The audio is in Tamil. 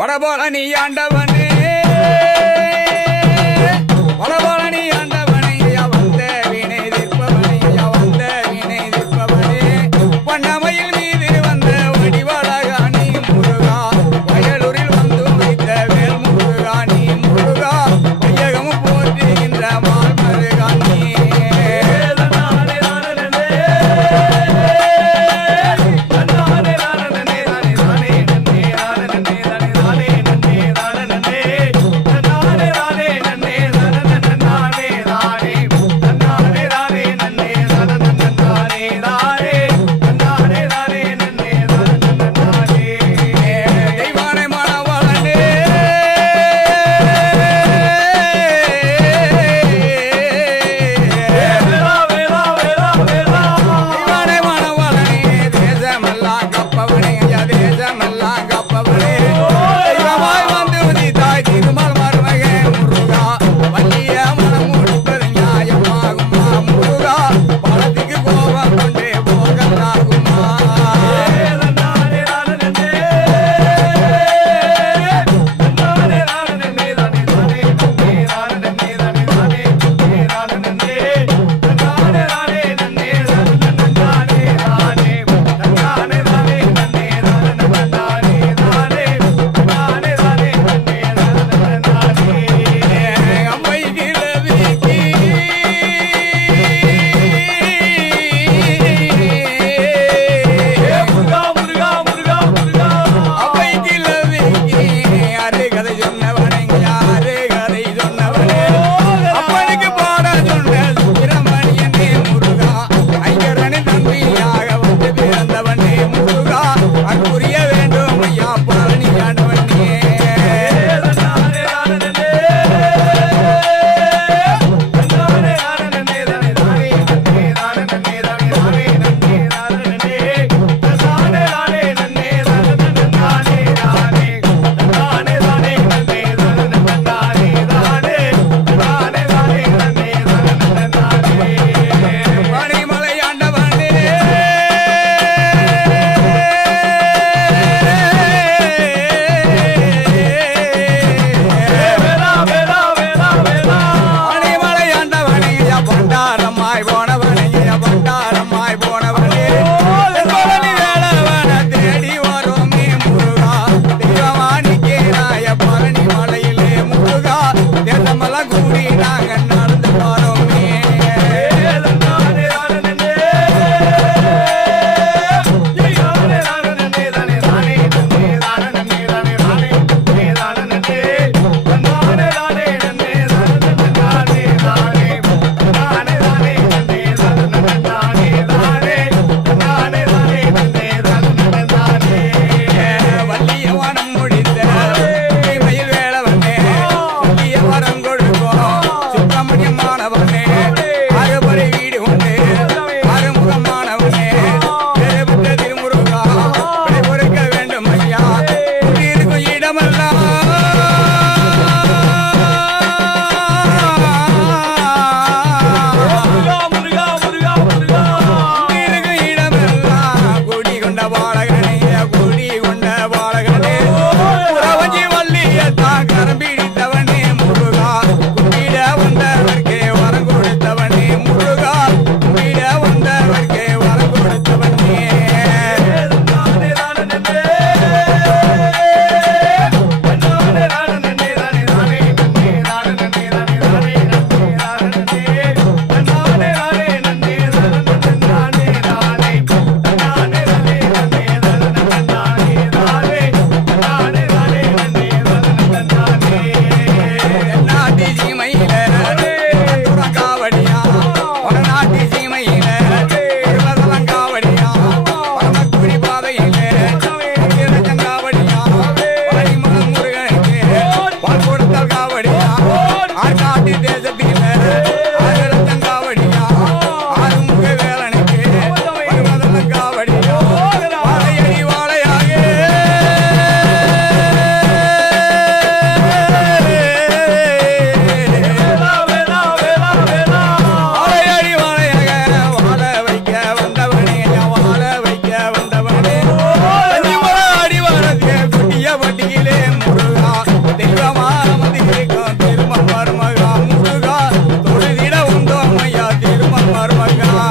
படபோல நீ ஆண்டவன் my God.